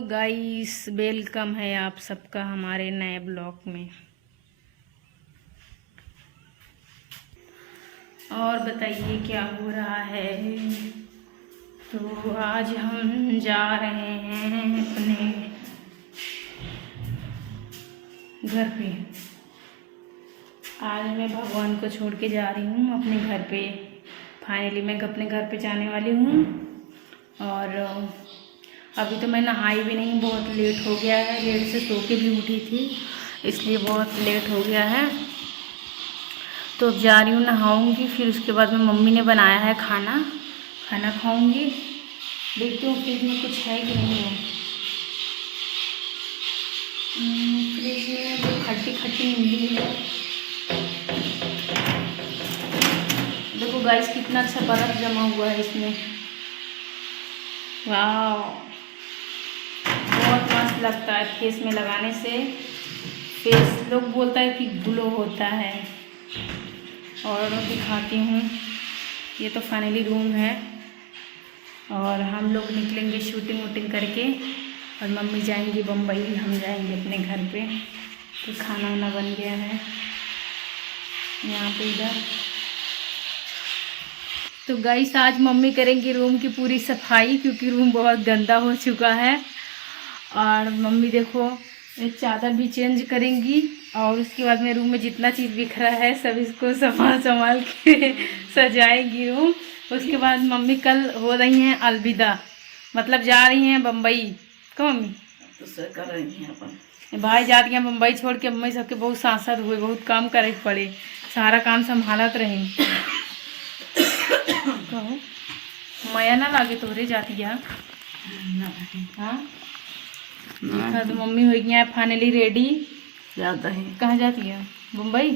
Guys, welcome है आप सबका हमारे नए ब्लॉग में। और बताइए क्या हो रहा है। तो आज हम जा रहे हैं अपने घर पे। आज मैं भगवान को छोड़ के जा रही हूँ अपने घर पे। फाइनली मैं अपने घर पे जाने वाली हूँ। और अभी तो मैं नहाई भी नहीं, बहुत लेट हो गया है। लेट से सो के भी उठी थी, इसलिए बहुत लेट हो गया है। तो अब जा रही हूँ, नहाऊंगी, फिर उसके बाद में मम्मी ने बनाया है खाना खाऊंगी। देखती हूँ फ्रिज में कुछ है कि नहीं है। फ्रिज में तो खट्टी खट्टी मिली है। देखो गाइस, कितना अच्छा बर्फ जमा हुआ है इसमें। वाह, बहुत मस्त लगता है फेस में लगाने से। फेस लोग बोलता है कि ग्लो होता है। और दिखाती हूँ, ये तो फाइनली रूम है। और हम लोग निकलेंगे शूटिंग वूटिंग करके, और मम्मी जाएंगी बम्बई, हम जाएंगे अपने घर पे। तो खाना वाना बन गया है यहाँ पे इधर। तो गाइस, आज मम्मी करेंगी रूम की पूरी सफाई, क्योंकि रूम बहुत गंदा हो चुका है। और मम्मी देखो, एक चादर भी चेंज करेंगी। और उसके बाद में रूम में जितना चीज़ बिखरा है सब इसको संभाल के सजाएगी रूम। उसके बाद मम्मी कल हो रही हैं अलविदा, मतलब जा रही हैं बम्बई। क्यों मम्मी? तो कर रही हैं अपन भाई जा रही हैं बम्बई छोड़ के। मम्मी सबके बहुत सांसद हुए, बहुत काम करे पड़े, सारा काम संभालत रही। कहो माया ना लागे तोरे जाती है। हाँ, तो मम्मी हो गई है फाइनली रेडी। जाता है कहाँ जाती है? मुंबई।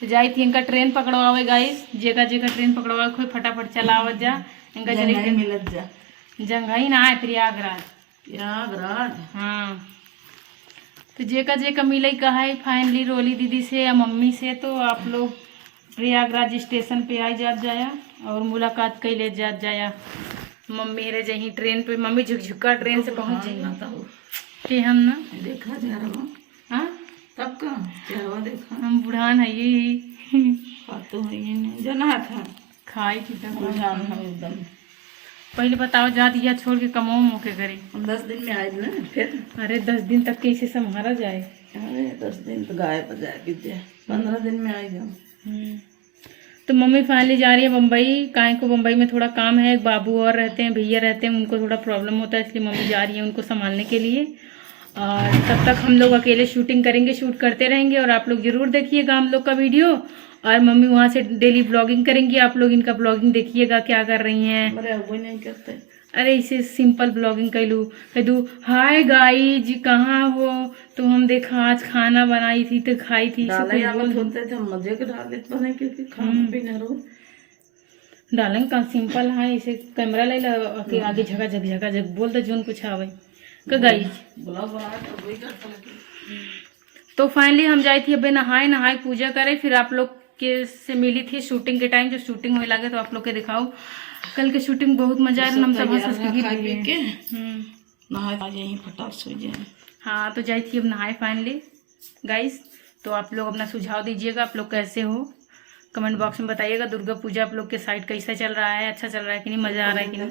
तो जाई थी इनका ट्रेन पकड़वावे गाइस। जेका ट्रेन पकड़वावे कोई फटाफट चलावत जा। इनका चली ट्रेन मिलत जा। जंघई ना है, प्रयागराज। हाँ, तो जेका मिले कहा है फाइनली रोली दीदी से या मम्मी से। तो आप लोग प्रयागराज स्टेशन पे आई जात जाया और मुलाकात कई ले जात जाया। मम्मी रह जही ट्रेन पे। मम्मी झुकझुका ट्रेन से पहुँच जाई कि हम ना देखा जा रहा। हाँ, तब का चेहरा देखा। हम बुढ़ान है ये तो है ये नहीं जना था खाई थी तब। बुढ़ान हम एकदम। पहले बताओ, जा दिया छोड़ के कमाओ मौके करे। हम 10 दिन में आए ना फिर। अरे 10 दिन तक कैसे संभाला जाए? अरे 10 दिन तो गायब हो जाए विद्या। 15 दिन में आई जाऊँ। तो मम्मी फाइनली जा रही है बम्बई। काहे को बम्बई में थोड़ा काम है, बाबू और रहते हैं, भैया रहते हैं, उनको थोड़ा प्रॉब्लम होता है, इसलिए मम्मी जा रही है उनको संभालने के लिए। और तब तक हम लोग अकेले शूटिंग करेंगे, शूट करते रहेंगे। और आप लोग ज़रूर देखिएगा हम लोग का वीडियो। और मम्मी वहाँ से डेली ब्लॉगिंग करेंगी, आप लोग इनका ब्लॉगिंग देखिएगा क्या कर रही हैं। अरे वो नहीं करते। अरे इसे सिंपल ब्लॉगिंग कह दू हाय गाइज कहाँ हो। तो हम देखा आज खाना बनाई थी तो खाई थी। होते थे मजे के डाले बने क्योंकि खाना पीना रोज डालेंगे का सिंपल है। इसे कैमरा ले लो के आगे झका झक बोल दे जोन कुछ आवे का गाइज। तो फाइनली हम जाई थी अबे नहाए पूजा करे। फिर आप लोग के से मिली थी शूटिंग के टाइम, जो शूटिंग होने लगे तो आप लोग के दिखाओ। कल के शूटिंग बहुत मजा आया, हम सब हंस के गिर गए। यहीं फटाक सो जाए। हाँ, तो जाई थी अब नहाए फाइनली गाइस। तो आप लोग अपना सुझाव दीजिएगा, आप लोग कैसे हो कमेंट बॉक्स में बताइएगा। दुर्गा पूजा आप लोग के साइड कैसा चल रहा है, अच्छा चल रहा है कि नहीं, मजा आ रहा है कि नहीं?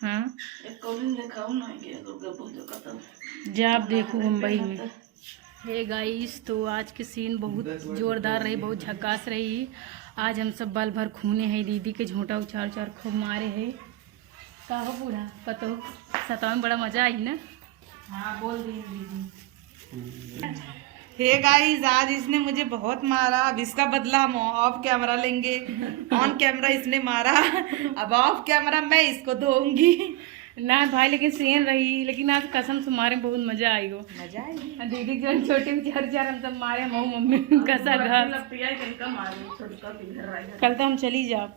हाँ, जा आप देखो मुंबई में। हे गाइस, तो आज के सीन बहुत जोरदार रही, बहुत झकास रही। आज हम सब बाल भर खूने हैं, दीदी के झोंटा उछाल खूब मारे है। का हो बूढ़ा कतो सताव में बड़ा मजा आई ना। हाँ बोल दी दीदी। हे गाइस, आज इसने मुझे बहुत मारा। अब इसका बदला हम ऑफ कैमरा लेंगे। ऑन कैमरा इसने मारा, अब ऑफ कैमरा मैं इसको दूंगी ना भाई। लेकिन सेन रही, लेकिन आज कसम से मारे बहुत मजा आई हो। मजा आई। दीदी जो छोटे चार हम सब मारे, मम्मी कसा घर। कल तो हम चली जाओ।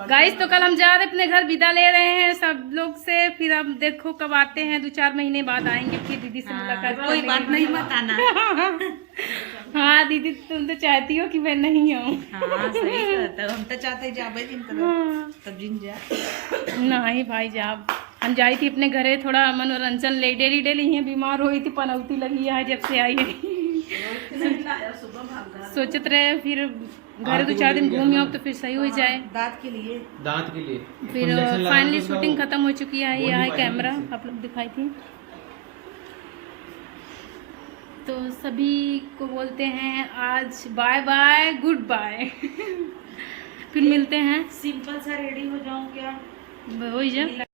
गाइस तो कल हम जा रहे अपने घर, विदा ले रहे हैं सब लोग से। फिर अब देखो कब आते हैं, 2-4 महीने बाद आएंगे फिर दीदी से मुलाकात। कोई बात नहीं, मत आना। हाँ दीदी, तुम तो चाहती हो कि मैं नहीं आऊँ। हाँ सही कहता है, हम तो चाहते हैं जाबे दिन तब जिन जा। नहीं भाई जाब, हम जाई थी अपने घरे, थोड़ा मनोरंजन ले। डेली यहाँ बीमार हुई थी, पनौती लगी है जब से आई है। सोचत रहे फिर घर 2-4 दिन घूम आओ तो फिर सही हो जाए। दांत के लिए फिर फाइनली शूटिंग खत्म हो चुकी है। ये है कैमरा, आप लोग दिखाई थी। तो सभी को बोलते हैं आज बाय बाय, गुड बाय। फिर मिलते हैं। सिंपल सा रेडी हो जाऊं क्या? हो जा।